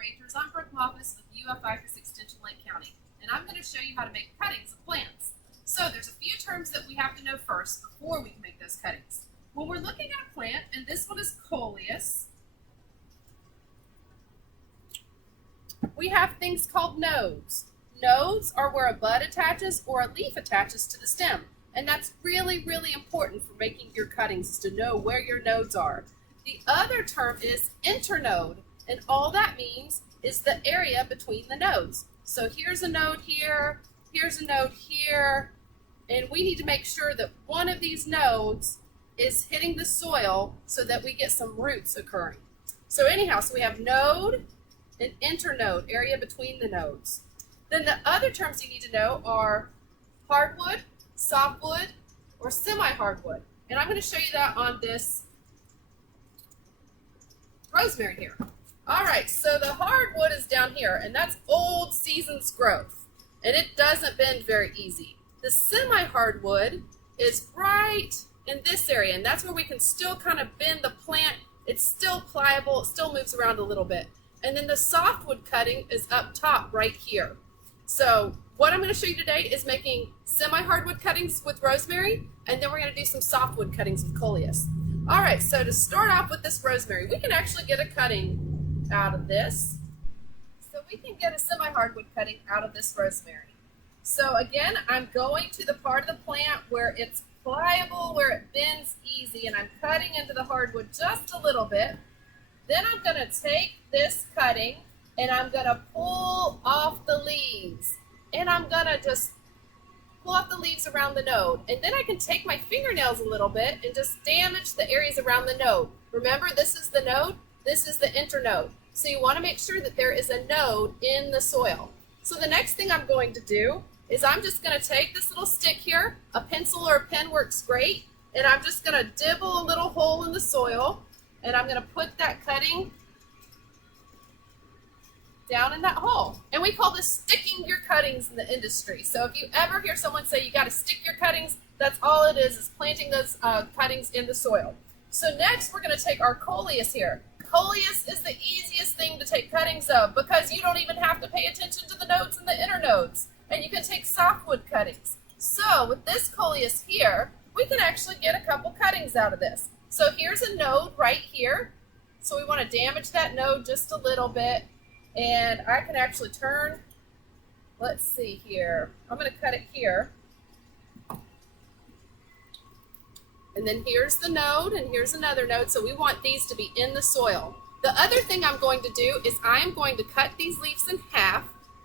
Collaborators. I'm Brooke Moffis with UF-IFAS Extension Lake County, and I'm going to show you how to make cuttings of plants. So there's a few terms that we have to know first before we can make those cuttings. When we're looking at a plant, and this one is Coleus, we have things called nodes. Nodes are where a bud attaches or a leaf attaches to the stem. And that's really, really important for making your cuttings, is to know where your nodes are. The other term is internode, and all that means is the area between the nodes. So here's a node here, here's a node here, and we need to make sure that one of these nodes is hitting the soil so that we get some roots occurring. So anyhow, so we have node and internode, area between the nodes. Then the other terms you need to know are hardwood, softwood, or semi-hardwood. And I'm going to show you that on this rosemary here. All right, so the hardwood is down here, and that's old season's growth, and it doesn't bend very easy. The semi-hardwood is right in this area, and that's where we can still kind of bend the plant. It's still pliable, it still moves around a little bit. And then the softwood cutting is up top right here. So what I'm going to show you today is making semi-hardwood cuttings with rosemary, and then we're going to do some softwood cuttings with Coleus. All right, so to start off with this rosemary, we can actually get a cutting out of this. So we can get a semi-hardwood cutting out of this rosemary. So again, I'm going to the part of the plant where it's pliable, where it bends easy, and I'm cutting into the hardwood just a little bit. Then I'm going to take this cutting and I'm going to pull off the leaves. And I'm going to just pull off the leaves around the node. And then I can take my fingernails a little bit and just damage the areas around the node. Remember, this is the node, this is the internode. So you want to make sure that there is a node in the soil. So the next thing I'm going to do is I'm just going to take this little stick here, a pencil or a pen works great, and I'm just going to dibble a little hole in the soil, and I'm going to put that cutting down in that hole. And we call this sticking your cuttings in the industry. So if you ever hear someone say you got to stick your cuttings, that's all it is planting those cuttings in the soil. So next we're going to take our Coleus here. Coleus is the easiest thing to take cuttings of because you don't even have to pay attention to the nodes and the internodes. And you can take softwood cuttings. So with this Coleus here, we can actually get a couple cuttings out of this. So here's a node right here. So we want to damage that node just a little bit. And I can actually turn, let's see here. I'm going to cut it here. And then here's the node, and here's another node. So we want these to be in the soil. The other thing I'm going to do is I am going to cut these leaves in half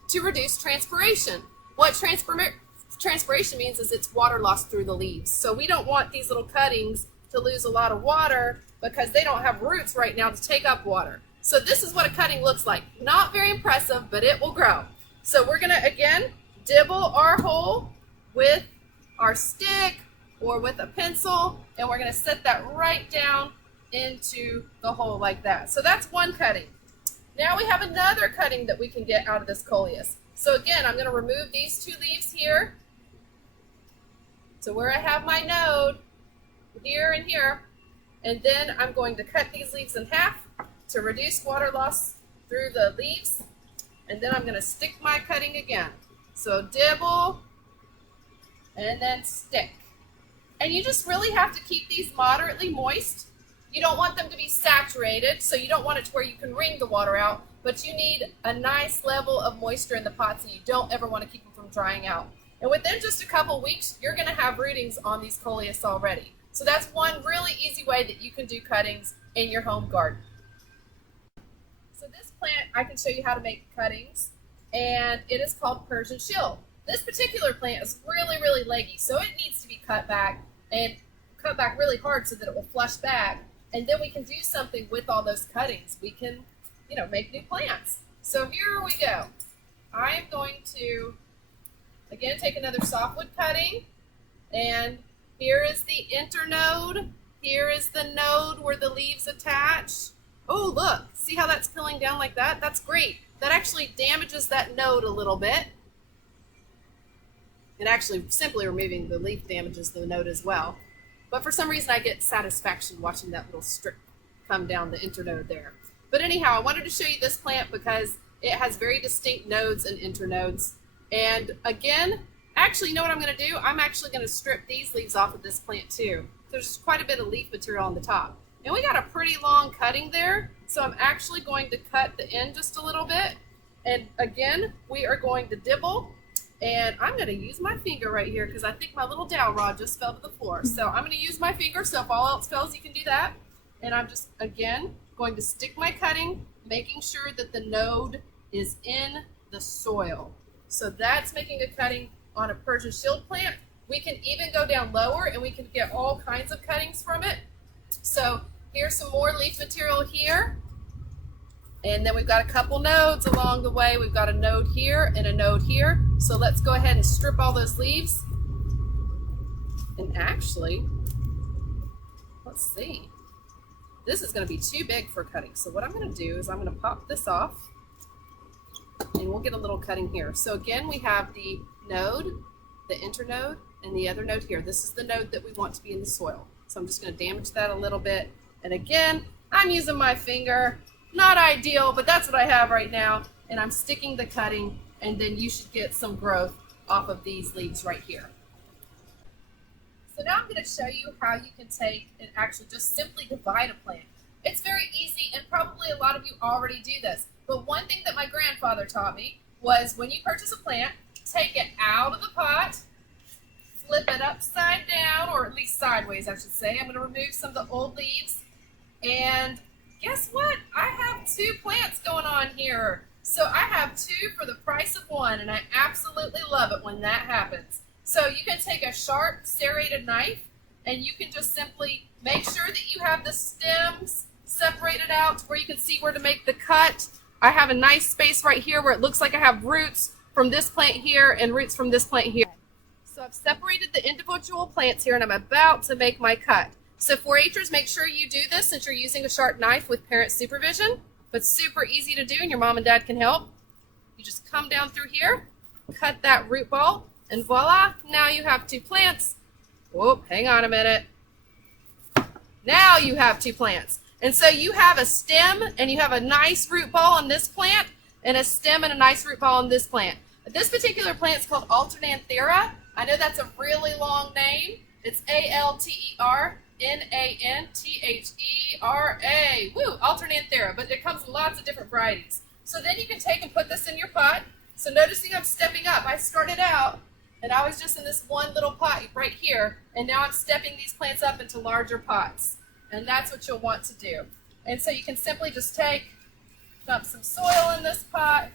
to reduce transpiration. What transpiration means is it's water loss through the leaves. So we don't want these little cuttings to lose a lot of water because they don't have roots right now to take up water. So this is what a cutting looks like. Not very impressive, but it will grow. So we're gonna, again, dibble our hole with our stick or with a pencil, and we're gonna set that right down into the hole like that. So that's one cutting. Now we have another cutting that we can get out of this Coleus. So again, I'm gonna remove these two leaves here. So where I have my node, here and here, and then I'm going to cut these leaves in half to reduce water loss through the leaves, and then I'm going to stick my cutting again. So dibble and then stick. And you just really have to keep these moderately moist. You don't want them to be saturated, so you don't want it to where you can wring the water out, but you need a nice level of moisture in the pots, and you don't ever want to keep them from drying out. And within just a couple weeks, you're going to have rootings on these Coleus already. So that's one really easy way that you can do cuttings in your home garden. So this plant, I can show you how to make cuttings, and it is called Persian Shield. This particular plant is really, really leggy, so it needs to be cut back and cut back really hard so that it will flush back, and then we can do something with all those cuttings. We can, make new plants. So here we go. I am going to, again, take another softwood cutting, and here is the internode. Here is the node where the leaves attach. Oh, look, see how that's peeling down like that? That's great. That actually damages that node a little bit. And actually, simply removing the leaf damages the node as well. But for some reason, I get satisfaction watching that little strip come down the internode there. But anyhow, I wanted to show you this plant because it has very distinct nodes and internodes. And again, actually, you know what I'm going to do? I'm actually going to strip these leaves off of this plant too. There's quite a bit of leaf material on the top. And we got a pretty long cutting there, so I'm actually going to cut the end just a little bit. And again, we are going to dibble. And I'm going to use my finger right here because I think my little dowel rod just fell to the floor. So I'm going to use my finger, so if all else fails, you can do that. And I'm just, again, going to stick my cutting, making sure that the node is in the soil. So that's making a cutting on a Persian Shield plant. We can even go down lower and we can get all kinds of cuttings from it. So here's some more leaf material here. And then we've got a couple nodes along the way. We've got a node here and a node here. So let's go ahead and strip all those leaves. And actually, let's see. This is going to be too big for cutting. So what I'm going to do is I'm going to pop this off. And we'll get a little cutting here. So again, we have the node, the internode, and the other node here. This is the node that we want to be in the soil. So I'm just going to damage that a little bit. And again, I'm using my finger. Not ideal, but that's what I have right now. And I'm sticking the cutting, and then you should get some growth off of these leaves right here. So now I'm going to show you how you can take and actually just simply divide a plant. It's very easy, and probably a lot of you already do this. But one thing that my grandfather taught me was when you purchase a plant, take it out of the pot, flip it upside down, or at least sideways, I should say. I'm going to remove some of the old leaves, and guess what? I have 2 plants going on here. So I have 2 for the price of 1, and I absolutely love it when that happens. So you can take a sharp serrated knife, and you can just simply make sure that you have the stems separated out to where you can see where to make the cut. I have a nice space right here where it looks like I have roots from this plant here and roots from this plant here. So I've separated the individual plants here, and I'm about to make my cut. So 4-Hers, make sure you do this since you're using a sharp knife with parent supervision, but super easy to do, and your mom and dad can help. You just come down through here, cut that root ball, and voila, now you have 2 plants. Whoop, hang on a minute. Now you have 2 plants. And so you have a stem, and you have a nice root ball on this plant, and a stem and a nice root ball on this plant. This particular plant is called Alternanthera. I know that's a really long name. It's Alternathera. Woo, Alternanthera, but it comes in lots of different varieties. So then you can take and put this in your pot. So noticing I'm stepping up, I started out and I was just in this one little pot right here, and now I'm stepping these plants up into larger pots. And that's what you'll want to do. And so you can simply just dump some soil in this pot.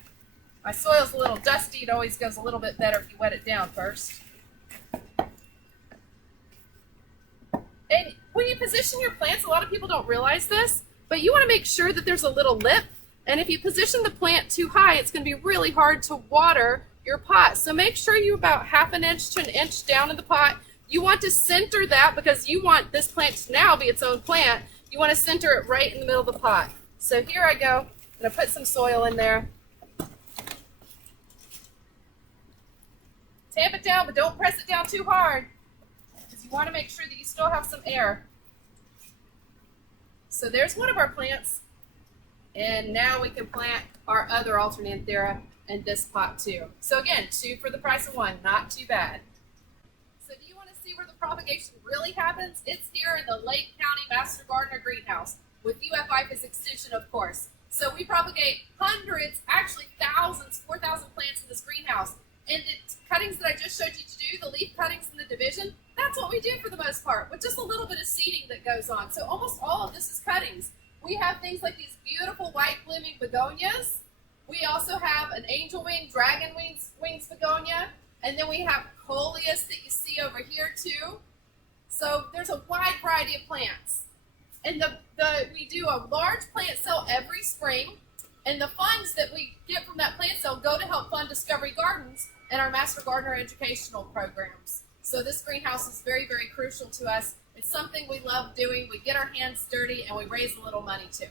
My soil's a little dusty. It always goes a little bit better if you wet it down first. And when you position your plants, a lot of people don't realize this, but you want to make sure that there's a little lip. And if you position the plant too high, it's going to be really hard to water your pot. So make sure you're about 1/2 inch to 1 inch down in the pot. You want to center that because you want this plant to now be its own plant. You want to center it right in the middle of the pot. So here I go. I'm going to put some soil in there. Tamp it down, but don't press it down too hard, because you want to make sure that you still have some air. So there's one of our plants, and now we can plant our other Alternanthera in this pot too. So again, 2 for the price of 1, not too bad. So do you want to see where the propagation really happens? It's here in the Lake County Master Gardener Greenhouse with UF-IFAS extension, of course. So we propagate hundreds, actually thousands, 4,000 plants in this greenhouse. And the cuttings that I just showed you to do, the leaf cuttings in the division, that's what we do for the most part, with just a little bit of seeding that goes on. So almost all of this is cuttings. We have things like these beautiful white blooming begonias. We also have an angel wing, dragon wings begonia. And then we have Coleus that you see over here too. So there's a wide variety of plants. And we do a large plant sale every spring. And the funds that we get from that plant sale go to help fund Discovery Gardens and our Master Gardener educational programs. So this greenhouse is very, very crucial to us. It's something we love doing. We get our hands dirty and we raise a little money too.